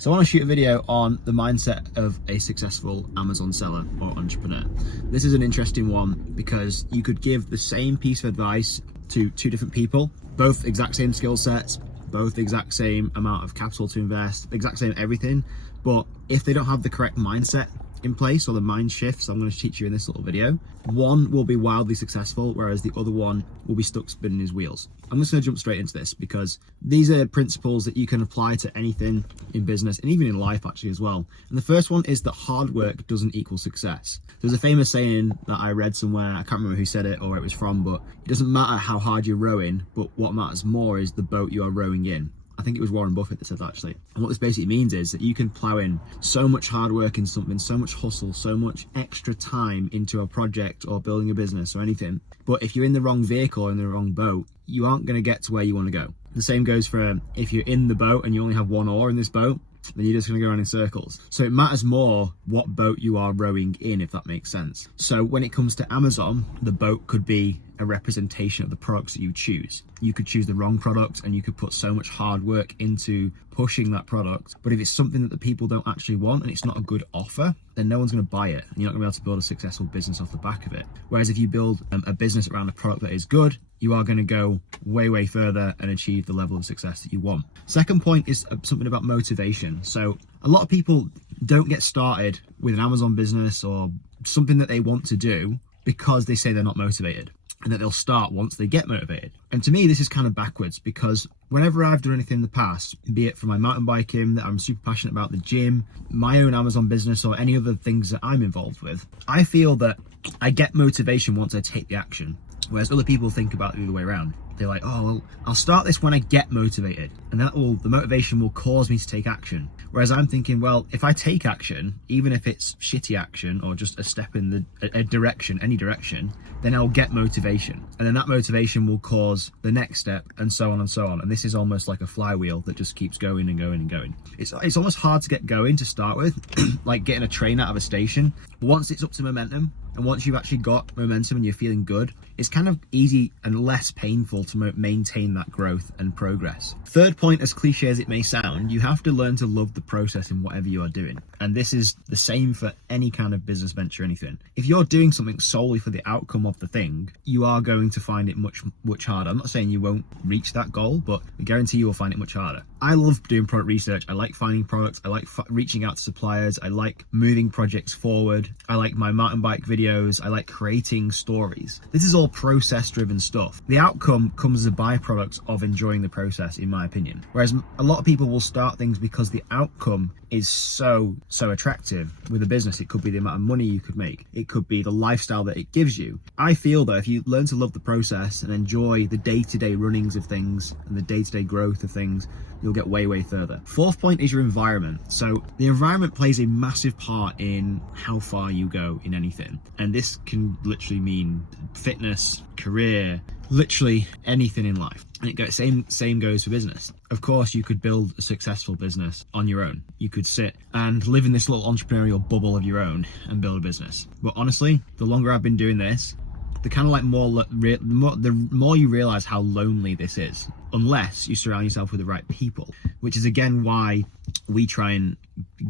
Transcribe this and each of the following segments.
So I want to shoot a video on the mindset of a successful Amazon seller or entrepreneur. This is an interesting one because you could give the same piece of advice to two different people, both exact same skill sets, both the exact same amount of capital to invest, exact same everything, but if they don't have the correct mindset in place, or the mind shifts I'm going to teach you in this little video, one will be wildly successful, whereas the other one will be stuck spinning his wheels. I'm just going to jump straight into this because these are principles that you can apply to anything in business and even in life actually as well. And the first one is that hard work doesn't equal success. There's a famous saying that I read somewhere, I can't remember who said it or where it was from, but it doesn't matter how hard you're rowing, but what matters more is the boat you are rowing in. I think it was Warren Buffett that said that actually. And what this basically means is that you can plow in so much hard work in something, so much hustle, so much extra time into a project or building a business or anything. But if you're in the wrong vehicle or in the wrong boat, you aren't going to get to where you want to go. The same goes for if you're in the boat and you only have one oar in this boat, then you're just going to go around in circles. So it matters more what boat you are rowing in, if that makes sense. So when it comes to Amazon, the boat could be a representation of the products that you choose. You could choose the wrong product and you could put so much hard work into pushing that product. But if it's something that the people don't actually want and it's not a good offer, then no one's going to buy it. And you're not going to be able to build a successful business off the back of it. Whereas if you build a business around a product that is good, you are going to go way, way further and achieve the level of success that you want. Second point is something about motivation. So a lot of people don't get started with an Amazon business or something that they want to do because they say they're not motivated, and that they'll start once they get motivated. And to me, this is kind of backwards because whenever I've done anything in the past, be it for my mountain biking that I'm super passionate about, the gym, my own Amazon business, or any other things that I'm involved with, I feel that I get motivation once I take the action. Whereas other people think about it the other way around. They're like, oh, well, I'll start this when I get motivated, and the motivation will cause me to take action. Whereas I'm thinking, well, if I take action, even if it's shitty action or just a step in a direction, any direction, then I'll get motivation. And then that motivation will cause the next step, and so on and so on. And this is almost like a flywheel that just keeps going and going and going. It's almost hard to get going to start with, like getting a train out of a station. But once it's up to momentum, and once you've actually got momentum and you're feeling good, it's kind of easy and less painful to maintain that growth and progress. Third point, as cliche as it may sound, you have to learn to love the process in whatever you are doing. And this is the same for any kind of business venture, anything. If you're doing something solely for the outcome of the thing, you are going to find it much, much harder. I'm not saying you won't reach that goal, but I guarantee you will find it much harder. I love doing product research. I like finding products. I like reaching out to suppliers. I like moving projects forward. I like my mountain bike videos. I like creating stories. This is all process-driven stuff. The outcome comes as a byproduct of enjoying the process, in my opinion. Whereas a lot of people will start things because the outcome is so attractive. With a business, it could be the amount of money you could make. It could be the lifestyle that it gives you. I feel that if you learn to love the process and enjoy the day-to-day runnings of things and the day-to-day growth of things, you'll get way, way further. Fourth point is your environment. So the environment plays a massive part in how far you go in anything. And this can literally mean fitness, career, literally anything in life. And it goes, same goes for business. Of course, you could build a successful business on your own. You could sit and live in this little entrepreneurial bubble of your own and build a business. But honestly, the longer I've been doing this, the kind of like the more you realize how lonely this is, unless you surround yourself with the right people, which is again why we try and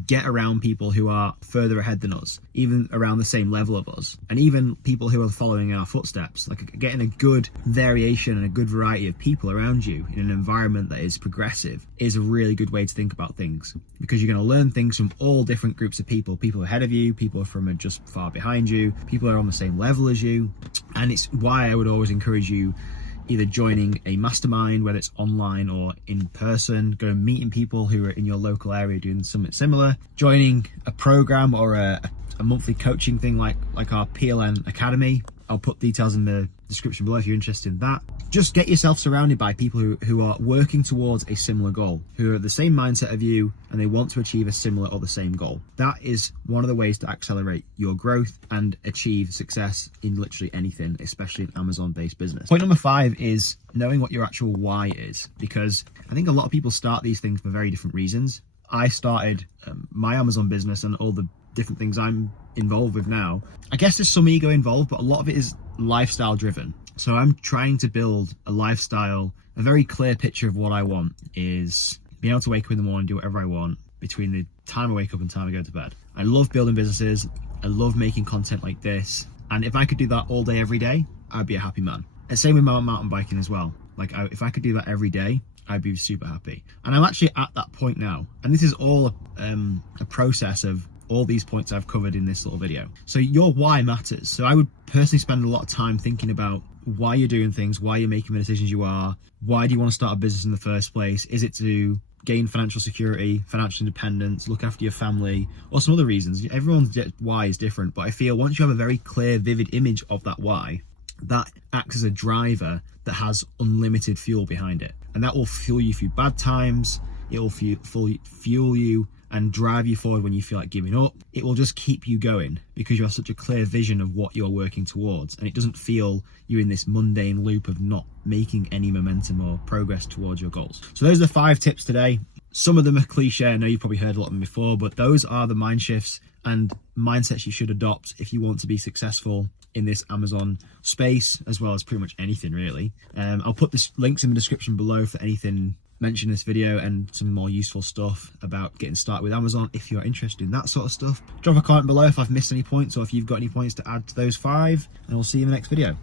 get around people who are further ahead than us, even around the same level of us, and even people who are following in our footsteps. Like getting a good variation and a good variety of people around you in an environment that is progressive is a really good way to think about things, because you're going to learn things from all different groups of people ahead of you, people from just far behind you, people who are on the same level as you. And it's why I would always encourage you either joining a mastermind, whether it's online or in person, go and meeting people who are in your local area doing something similar, joining a program or a monthly coaching thing like our PLN Academy. I'll put details in the description below if you're interested in that. Just get yourself surrounded by people who are working towards a similar goal, who are the same mindset of you, and they want to achieve a similar or the same goal. That is one of the ways to accelerate your growth and achieve success in literally anything, especially an Amazon-based business. Point number 5 is knowing what your actual why is, because I think a lot of people start these things for very different reasons. I started my Amazon business and all the different things I'm involved with now. I guess there's some ego involved, but a lot of it is lifestyle driven. So I'm trying to build a lifestyle, a very clear picture of what I want is being able to wake up in the morning, do whatever I want, between the time I wake up and time I go to bed. I love building businesses. I love making content like this. And if I could do that all day, every day, I'd be a happy man. And same with my mountain biking as well. Like if I could do that every day, I'd be super happy. And I'm actually at that point now. And this is all a process of all these points I've covered in this little video. So your why matters. So I would personally spend a lot of time thinking about why you're doing things, why you're making the decisions you are, why do you want to start a business in the first place? Is it to gain financial security, financial independence, look after your family, or some other reasons? Everyone's why is different, but I feel once you have a very clear, vivid image of that why, that acts as a driver that has unlimited fuel behind it. And that will fuel you through bad times. It will fuel you and drive you forward when you feel like giving up. It will just keep you going because you have such a clear vision of what you're working towards, and it doesn't feel you're in this mundane loop of not making any momentum or progress towards your goals. So those are the 5 tips today. Some of them are cliche. I know you've probably heard a lot of them before, but those are the mind shifts and mindsets you should adopt if you want to be successful in this Amazon space, as well as pretty much anything really. I'll put the links in the description below for anything mentioned in this video and some more useful stuff about getting started with Amazon if you're interested in that sort of stuff. Drop a comment below if I've missed any points or if you've got any points to add to those 5, and I'll see you in the next video.